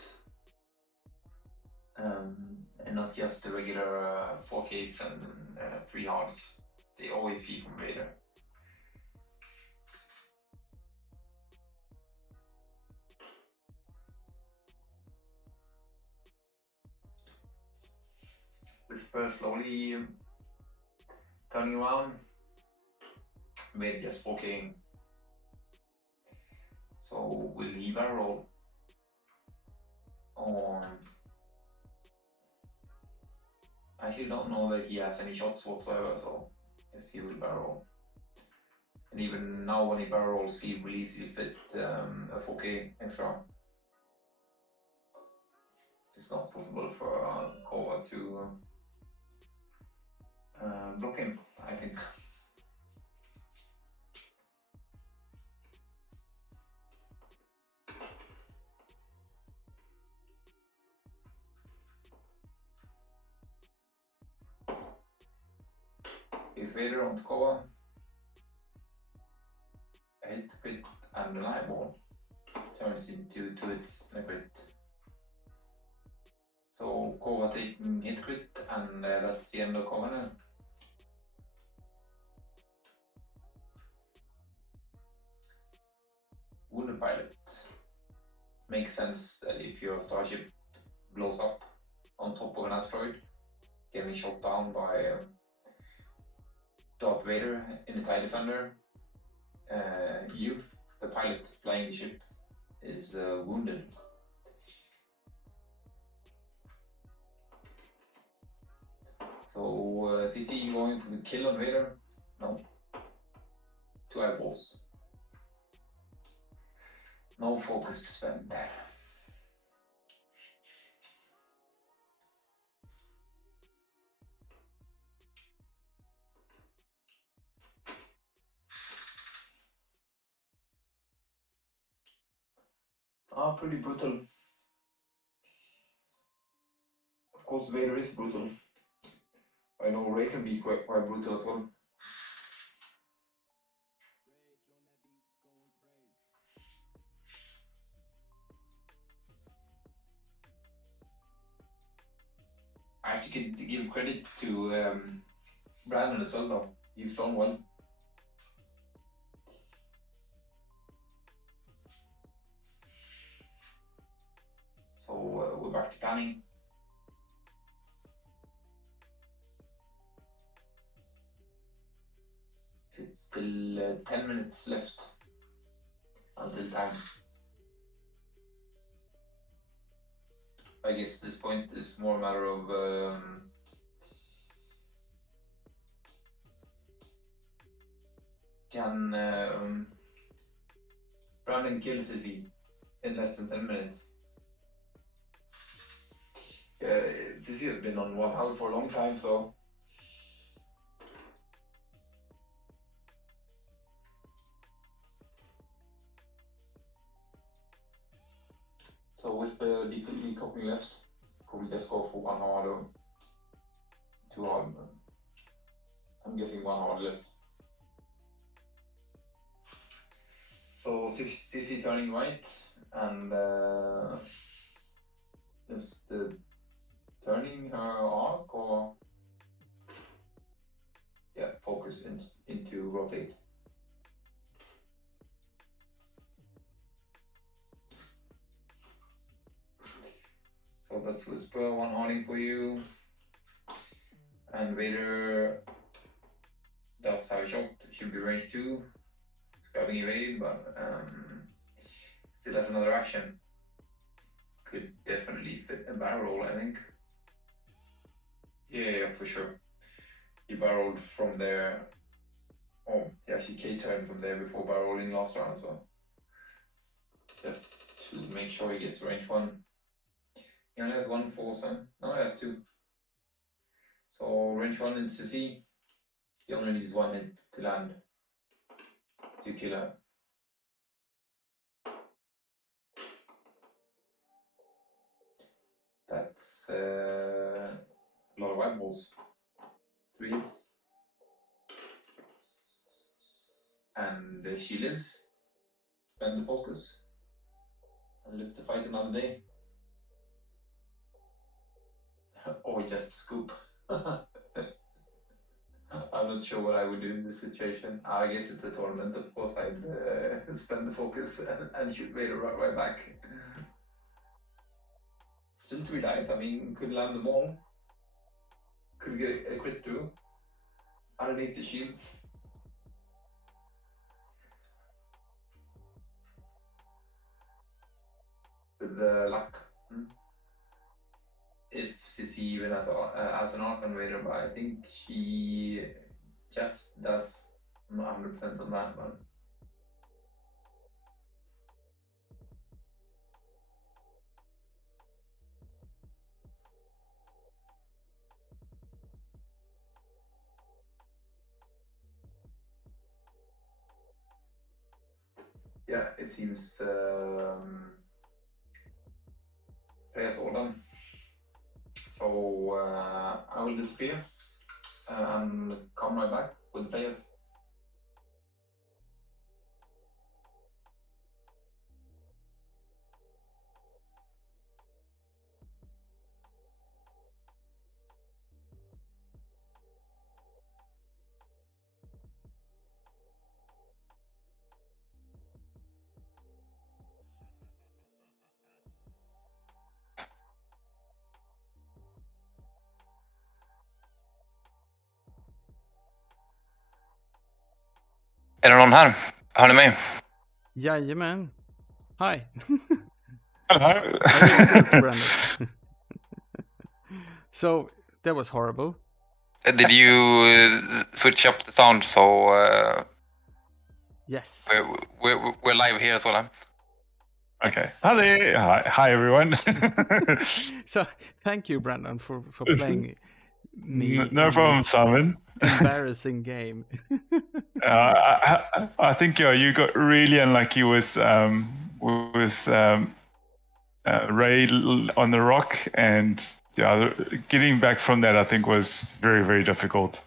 and not just the regular 4Ks and 3 hards they always see from Vader. Whisper slowly turning around, Vader just 4King. So will he barrel on? I actually don't know that he has any shots whatsoever, so yes, he will barrel. And even now when he barrels, he will easily fit a 4K extra. It's not possible for KYBER to block him, I think. Is Vader on KYBER? A hit, crit, and an eyeball turns into 2 hits and a crit. So KYBER taking hit crit, and that's the end of KYBER now. Wounded pilot. Makes sense that if your starship blows up on top of an asteroid, getting shot down by Darth Vader in the TIE Defender, you, the pilot flying the ship, is wounded. So CC going for the kill on Vader? No. 2 eyeballs. No focus to spend. Pretty brutal. Of course, Vader is brutal. I know Ray can be quite brutal as well. I have to give credit to Brandon as well, though. He's done well. So we're back to planning. It's still 10 minutes left until time. I guess this point is more a matter of can Brandon kill Cxdy in less than 10 minutes? Cxdy has been on 1 hour for a long time, so Whisper decoupling left. Probably just go for 1 hard or 2 hard. I'm guessing 1 hard left. So Cxdy turning right and just turning her arc, or focus into rotate. So that's Whisper, 1 harding for you. And Vader does have a shot, should be range 2. Grabbing evade, but still has another action. Could definitely fit a barrel roll, I think. Yeah, for sure. He barreled from there. Oh, yeah, she K-turned from there before barreling last round, so just to make sure he gets range 1. He only has 1 force, huh? No, he has 2. So range 1 in Cxdy. He only needs 1 hit to land to kill her. That's a lot of white balls. 3 hits. And she lives. Spend the focus. And live to fight another day. Or just scoop. I'm not sure what I would do in this situation. I guess it's a tournament, of course I'd spend the focus and shoot Vader right back. Still 3 dice, I mean, could land them all. Could get a crit through. Underneath the shields. With the luck. If Cxdy even has an Archon Vader, but I think she just does 100% on that one. Yeah, it seems players all done. So I will disappear and come right back with players. Är det någon här? Hör ni mig? Jajamän. Hi. Hello. That's Brandon. So, that was horrible. Did you switch up the sound so Yes. we're live here as well? Huh? Okay. Yes. Hi there. Hi everyone. So thank you, Brandon, for playing me. No in problem, this Simon. embarrassing game. I think you got really unlucky with Ray on the rock, and getting back from that I think was very, very difficult.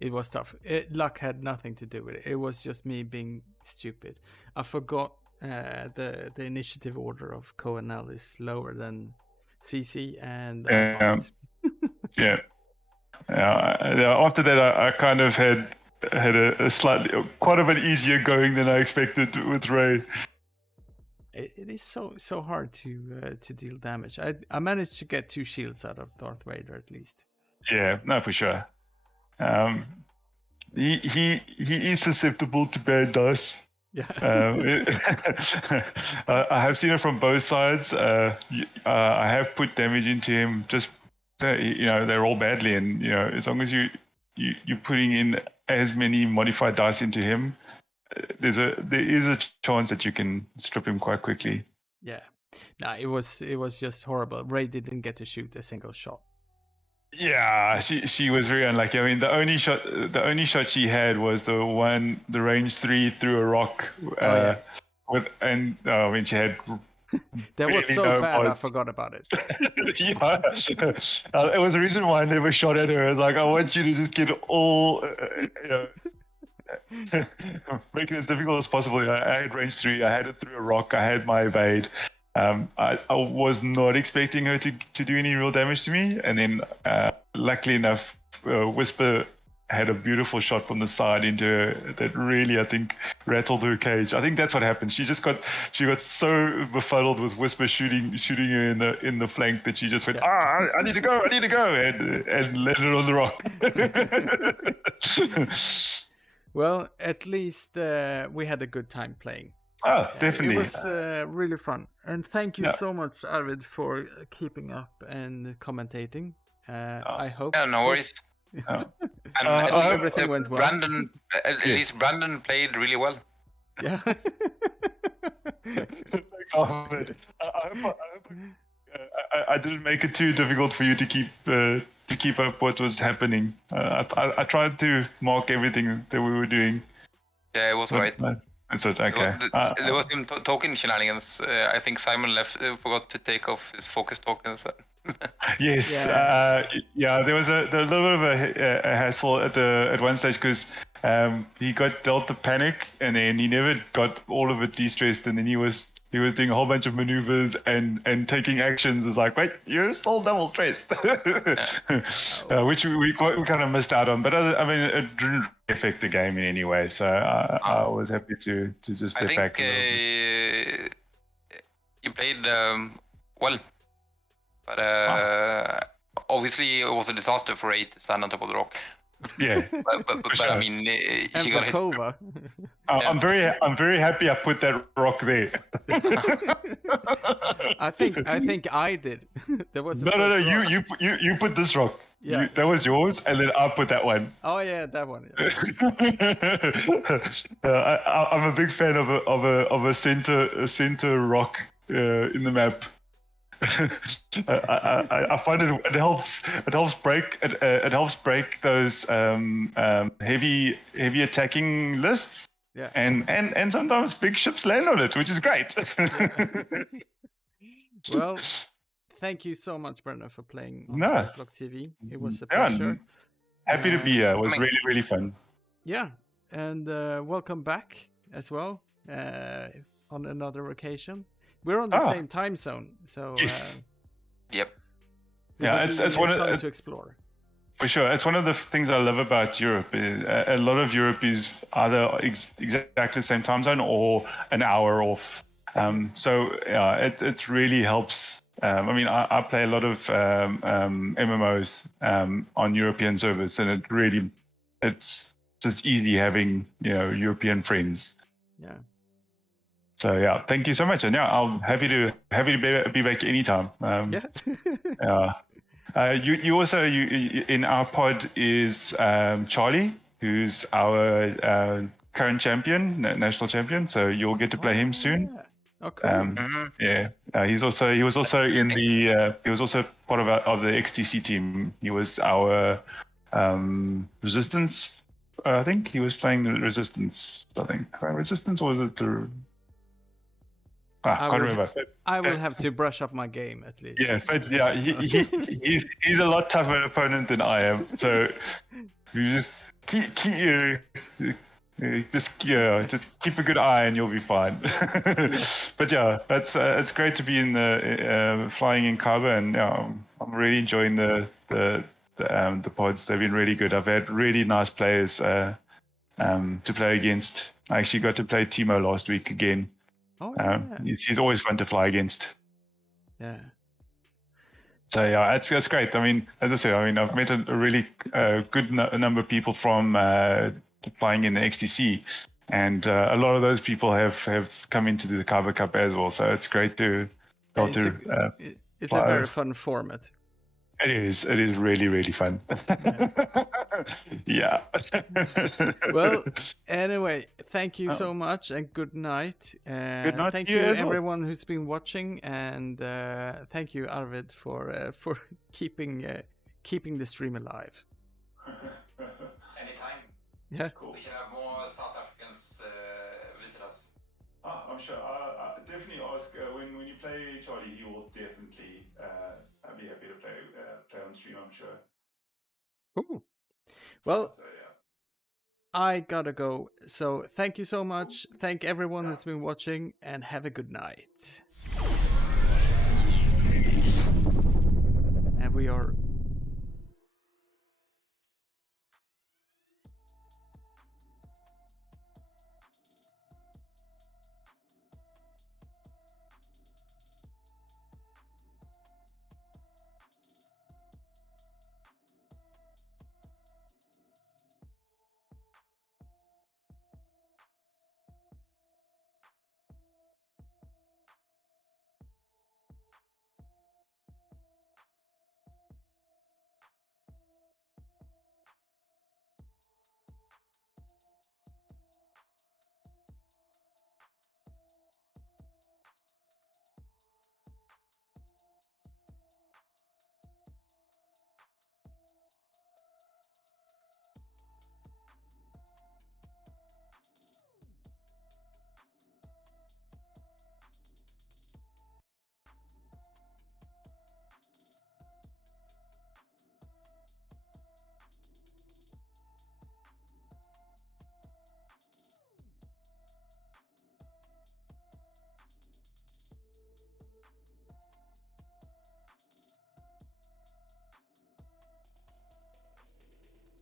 It was tough. Luck had nothing to do with it. It was just me being stupid. I forgot the initiative order of Coenel is lower than CC, and yeah. After that, I kind of had a slightly quite of an easier going than I expected with Ray. It is so hard to deal damage. I managed to get 2 shields out of Darth Vader at least. Yeah, no, for sure. He is susceptible to bad dice. Yeah. I have seen it from both sides. I have put damage into him. Just they roll badly, and as long as you're putting in as many modified dice into him, there is a chance that you can strip him quite quickly. Yeah. No, it was just horrible. Ray didn't get to shoot a single shot. Yeah, she was very unlucky. I mean, the only shot she had was the range 3 through a rock. She had. That was so bad. I forgot about it. Yeah, it was the reason why I never shot at her. Like, I want you to just get all, make it as difficult as possible. I had range 3. I had it through a rock. I had my evade. I was not expecting her to do any real damage to me, and then luckily enough, Whisper had a beautiful shot from the side into her that really, I think, rattled her cage. I think that's what happened. She got so befuddled with Whisper shooting her in the flank that she just went, I need to go, and landed on the rock. Well, at least we had a good time playing. Oh, definitely. It was really fun. And thank you so much, Arvid, for keeping up and commentating. I hope. Yeah, no worries. Everything went well. Brandon, at least Brandon played really well. Yeah. I didn't make it too difficult for you to keep up what was happening. I tried to mark everything that we were doing. Yeah, it was right. That's it. Okay. There was him token shenanigans. I think Simon forgot to take off his focus tokens. Yes. There was a little bit of a hassle at one stage because he got dealt the panic, and then he never got all of it de-stressed, and then he was doing a whole bunch of maneuvers and taking actions. It was like, wait, you're still double stressed, which we kind of missed out on. But it didn't affect the game in any way, so I was happy to just step back. You played well, but obviously it was a disaster for Ray to stand on top of the rock. Yeah, but sure. I mean, and she for got Kova. I'm very happy I put that rock there. I think I did. There was no. You put this rock. Yeah, that was yours, and then I put that one. Oh yeah, that one. Yeah. I'm a big fan of a center rock in the map. I find it helps break those heavy attacking lists. Yeah. And sometimes big ships land on it, which is great. Well, thank you so much, Brendan, for playing on No. TargetLockTV. It was a pleasure. Happy to be here. It was really, really fun. Yeah, and welcome back as well on another occasion. We're on the same time zone, so yes. Yep. Yeah, it's one fun to explore. For sure, it's one of the things I love about Europe. A lot of Europe is either exactly the same time zone or an hour off. It really helps. I play a lot of MMOs on European servers, and it's just easy having European friends. Yeah. So yeah, thank you so much, and I'm happy to be back anytime. You also in our pod is Charlie, who's our current champion, national champion. So you'll get to play him soon. Yeah. Oh, cool. Yeah, he was also in the he was also part of the XTC team. He was our resistance. I think he was playing the resistance. I think resistance, or was it the? I can't remember. I will have to brush up my game at least. Yeah, but yeah, he's a lot tougher opponent than I am. So you just just keep a good eye and you'll be fine. But yeah, it's great to be in the flying in KYBER, and I'm really enjoying the pods. They've been really good. I've had really nice players to play against. I actually got to play Timo last week again. Oh, yeah. He's always fun to fly against. Yeah. So yeah, it's great. I mean, as I said, I've met a really good number of people from flying in the XTC, and a lot of those people have come into the KYBER Cup as well. So it's great to go to. It's a very fun format. It is really, really fun. Yeah. Well, anyway, thank you so much, and good night. Good night. Thank you everyone who's been watching, and thank you, Arvid, for keeping the stream alive. Anytime. Yeah. Cool. We should have more South Africans visit us. I'm sure. I definitely ask when you play Charlie. He will definitely be happy to play on stream. I'm sure. Cool. Well, So yeah. I gotta go. So thank you so much. Thank everyone who's been watching, and have a good night. And we are